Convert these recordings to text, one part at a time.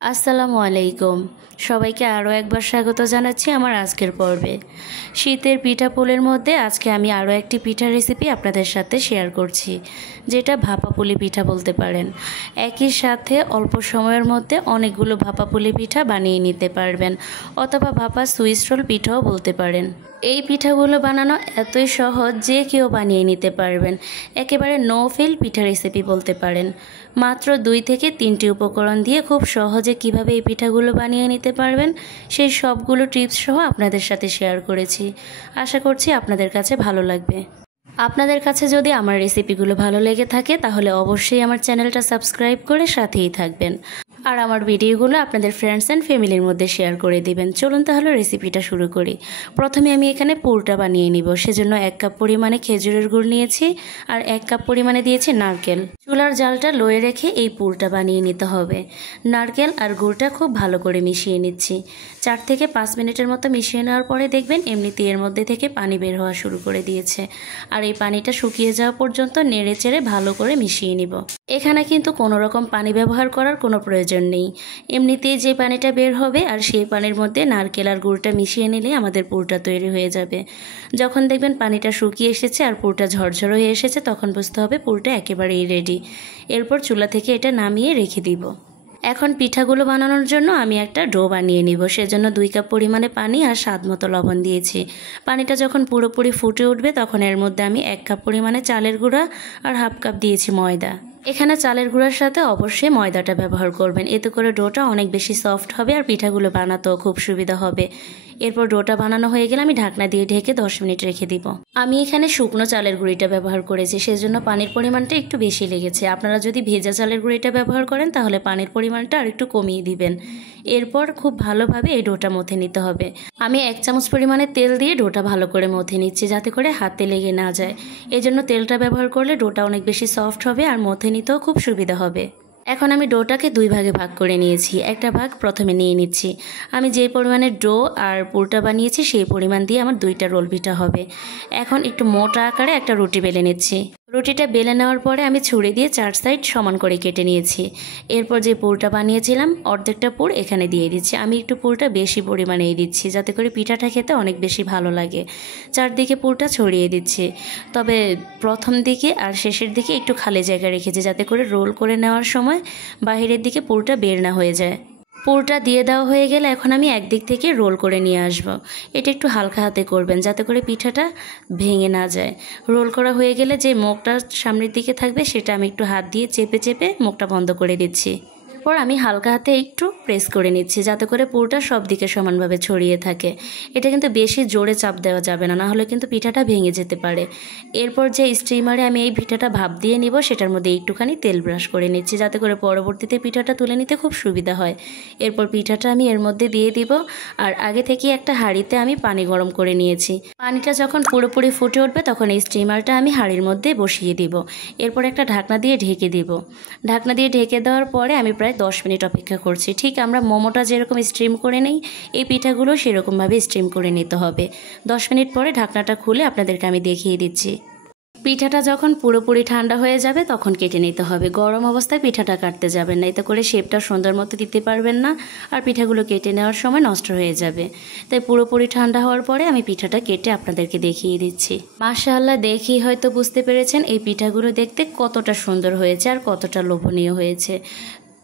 আসসালামু আলাইকুম। সবাইকে আরও একবার স্বাগত জানাচ্ছি আমার আজকের পর্বে। শীতের পিঠাপুলির মধ্যে আজকে আমি আরও একটি পিঠার রেসিপি আপনাদের সাথে শেয়ার করছি, যেটা ভাপা পুলি পিঠা বলতে পারেন। একই সাথে অল্প সময়ের মধ্যে অনেকগুলো ভাপা পুলি পিঠা বানিয়ে নিতে পারবেন, অথবা ভাপা সুইস রোল পিঠাও বলতে পারেন। এই পিঠাগুলো বানানো এতই সহজ যে কেউ বানিয়ে নিতে পারবেন। একেবারে নো ফেল পিঠা রেসিপি বলতে পারেন। মাত্র 2 থেকে 3টি উপকরণ দিয়ে খুব সহজে কিভাবে এই পিঠাগুলো বানিয়ে নিতে পারবেন সেই সবগুলো টিপস সহ আপনাদের সাথে শেয়ার করেছি। আশা করছি আপনাদের কাছে ভালো লাগবে। আপনাদের কাছে যদি আমার রেসিপিগুলো ভালো লেগে থাকে তাহলে অবশ্যই আমার চ্যানেলটা সাবস্ক্রাইব করে সাথেই থাকবেন, আর আমার ভিডিওগুলো আপনাদের ফ্রেন্ডস অ্যান্ড ফ্যামিলির মধ্যে শেয়ার করে দিবেন। চলুন তাহলে রেসিপিটা শুরু করি। প্রথমে আমি এখানে পুরটা বানিয়ে নিব। সেজন্য 1 কাপ পরিমাণে খেজুরের গুড় নিয়েছি আর 1 কাপ পরিমাণে দিয়েছি নারকেল। চুলার জালটা লোয়ে রেখে এই পুরটা বানিয়ে নিতে হবে। নারকেল আর গুড়টা খুব ভালো করে মিশিয়ে নিচ্ছি। 4 থেকে 5 মিনিটের মতো মিশিয়ে নেওয়ার পরে দেখবেন এমনিতে এর মধ্যে থেকে পানি বের হওয়া শুরু করে দিয়েছে। আর এই পানিটা শুকিয়ে যাওয়া পর্যন্ত নেড়ে চেড়ে ভালো করে মিশিয়ে নিব। এখানে কিন্তু কোনো রকম পানি ব্যবহার করার কোনো প্রয়োজন নেই। এমনিতেই যে পানিটা বের হবে আর সেই পানির মধ্যে নারকেল আর গুড়টা মিশিয়ে নিলে আমাদের পুরটা তৈরি হয়ে যাবে। যখন দেখবেন পানিটা শুকিয়ে এসেছে আর পুরটা ঝরঝর হয়ে এসেছে তখন বুঝতে হবে পুরটা একেবারেই রেডি। এরপর চুলা থেকে এটা নামিয়ে রেখে দিব। এখন পিঠাগুলো বানানোর জন্য আমি একটা ডো বানিয়ে নিব। সেজন্য 2 কাপ পরিমাণে পানি আর স্বাদ মতো লবণ দিয়েছি। পানিটা যখন পুরোপুরি ফুটে উঠবে তখন এর মধ্যে আমি 1 কাপ পরিমাণে চালের গুঁড়া আর হাফ কাপ দিয়েছি ময়দা। এখানে চালের গুঁড়ার সাথে অবশ্যই ময়দাটা ব্যবহার করবেন, এতে করে ডোটা অনেক বেশি সফট হবে আর পিঠাগুলো বানাতেও খুব সুবিধা হবে। এরপর ডোটা বানানো হয়ে গেলে আমি ঢাকনা দিয়ে ঢেকে 10 মিনিট রেখে দিব। আমি এখানে শুকনো চালের গুঁড়িটা ব্যবহার করেছি, সেজন্য পানির পরিমাণটা একটু বেশি লেগেছে। আপনারা যদি ভেজা চালের গুঁড়িটা ব্যবহার করেন তাহলে পানির পরিমাণটা আর একটু কমিয়ে দিবেন। এরপর খুব ভালোভাবে এই ডোটা মথে নিতে হবে। আমি 1 চামচ পরিমাণে তেল দিয়ে ডোটা ভালো করে মথে নিচ্ছি, যাতে করে হাতে লেগে না যায়। এজন্য তেলটা ব্যবহার করলে ডোটা অনেক বেশি সফট হবে আর মথে নিতেও খুব সুবিধা হবে। এখন আমি ডোটাকে 2 ভাগে ভাগ করে নিয়েছি। একটা ভাগ প্রথমে নিয়ে নিচ্ছি। আমি যে পরিমাণে ডো আর পুরটা বানিয়েছি সেই পরিমাণ দিয়ে আমার 2টা রোল পিঠা হবে। এখন একটু মোটা আকারে একটা রুটি বেলে নিচ্ছি। রুটিটা বেলে নেওয়ার পরে আমি ছুরি দিয়ে 4 সাইড সমান করে কেটে নিয়েছি। এরপর যে পুরটা বানিয়েছিলাম অর্ধেকটা পুর এখানে দিয়ে দিচ্ছি। আমি একটু পুরটা বেশি পরিমাণেই দিচ্ছি, যাতে করে পিঠাটা খেতে অনেক বেশি ভালো লাগে। চারদিকে পুরটা ছড়িয়ে দিচ্ছি, তবে প্রথম দিকে আর শেষের দিকে একটু খালি জায়গা রেখেছি, যাতে করে রোল করে নেওয়ার সময় বাহিরের দিকে পুরটা বের না হয়ে যায়। পুরটা দিয়ে দেওয়া হয়ে গেলে এখন আমি একদিক থেকে রোল করে নিয়ে আসব। এটা একটু হালকা হাতে করবেন, যাতে করে পিঠাটা ভেঙে না যায়। রোল করা হয়ে গেলে যে মুখটা সামনের দিকে থাকবে সেটা আমি একটু হাত দিয়ে চেপে চেপে মুখটা বন্ধ করে দিচ্ছি। এরপর আমি হালকা হাতে একটু প্রেস করে নিচ্ছি, যাতে করে পুরটা সব দিকে সমানভাবে ছড়িয়ে থাকে। এটা কিন্তু বেশি জোরে চাপ দেওয়া যাবে না, নাহলে কিন্তু পিঠাটা ভেঙে যেতে পারে। এরপর যে স্টিমারে আমি এই পিঠাটা ভাপ দিয়ে নিব সেটার মধ্যে একটুখানি তেল ব্রাশ করে নিচ্ছি, যাতে করে পরবর্তীতে পিঠাটা তুলে নিতে খুব সুবিধা হয়। এরপর পিঠাটা আমি এর মধ্যে দিয়ে দিব। আর আগে থেকে একটা হাঁড়িতে আমি পানি গরম করে নিয়েছি। পানিটা যখন পুরোপুরি ফুটে উঠবে তখন এই স্টিমারটা আমি হাঁড়ির মধ্যে বসিয়ে দিব। এরপর একটা ঢাকনা দিয়ে ঢেকে দিব। ঢাকনা দিয়ে ঢেকে দেওয়ার পরে আমি প্রায় 10 মিনিট অপেক্ষা করছি। ঠিক আমরা মোমোটা যেরকম স্টিম করে নেই এই পিঠাগুলো সেরকমভাবে স্টিম করে নিতে হবে। 10 মিনিট পরে ঢাকনাটা খুলে আপনাদেরকে আমি দেখিয়ে দিচ্ছি। পিঠাটা যখন পুরোপুরি ঠান্ডা হয়ে যাবে তখন কেটে নিতে হবে। গরম অবস্থায় পিঠাটা কাটতে যাবেন না, এতে করে শেপটা সুন্দর মতো দিতে পারবেন না আর পিঠাগুলো কেটে নেওয়ার সময় নষ্ট হয়ে যাবে। তাই পুরোপুরি ঠান্ডা হওয়ার পরে আমি পিঠাটা কেটে আপনাদেরকে দেখিয়ে দিচ্ছি। মাশাআল্লাহ, দেখেই হয়তো বুঝতে পেরেছেন এই পিঠাগুলো দেখতে কতটা সুন্দর হয়েছে আর কতটা লোভনীয় হয়েছে।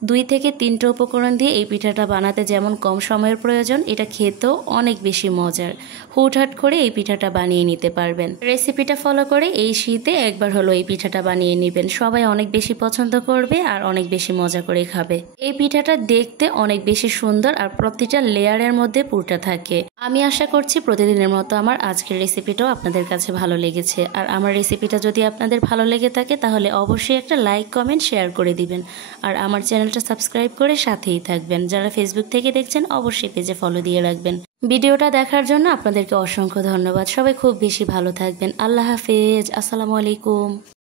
2 থেকে 3টা উপকরণ দিয়ে এই পিঠাটা বানাতে যেমন কম সময়ের প্রয়োজন, এটা খেতেও অনেক বেশি মজার। হুটহাট করে এই পিঠাটা বানিয়ে নিতে পারবেন। রেসিপিটা ফলো করে এই শীতে একবার হলো এই পিঠাটা বানিয়ে নেবেন। সবাই অনেক বেশি পছন্দ করবে আর অনেক বেশি মজা করে খাবে। এই পিঠাটা দেখতে অনেক বেশি সুন্দর আর প্রতিটা লেয়ারের মধ্যে পুরটা থাকে। আমি আশা করছি প্রতিদিনের মতো আমার আজকের রেসিপিটাও আপনাদের কাছে ভালো লেগেছে। আর আমার রেসিপিটা যদি আপনাদের ভালো লেগে থাকে তাহলে অবশ্যই একটা লাইক, কমেন্ট, শেয়ার করে দিবেন। আর আমার চ্যানেলটা সাবস্ক্রাইব করে সাথেই থাকবেন। যারা ফেসবুক থেকে দেখছেন অবশ্যই পেজে ফলো দিয়ে রাখবেন। ভিডিওটা দেখার জন্য আপনাদেরকে অসংখ্য ধন্যবাদ। সবাই খুব বেশি ভালো থাকবেন। আল্লাহ হাফেজ। আসসালামু আলাইকুম।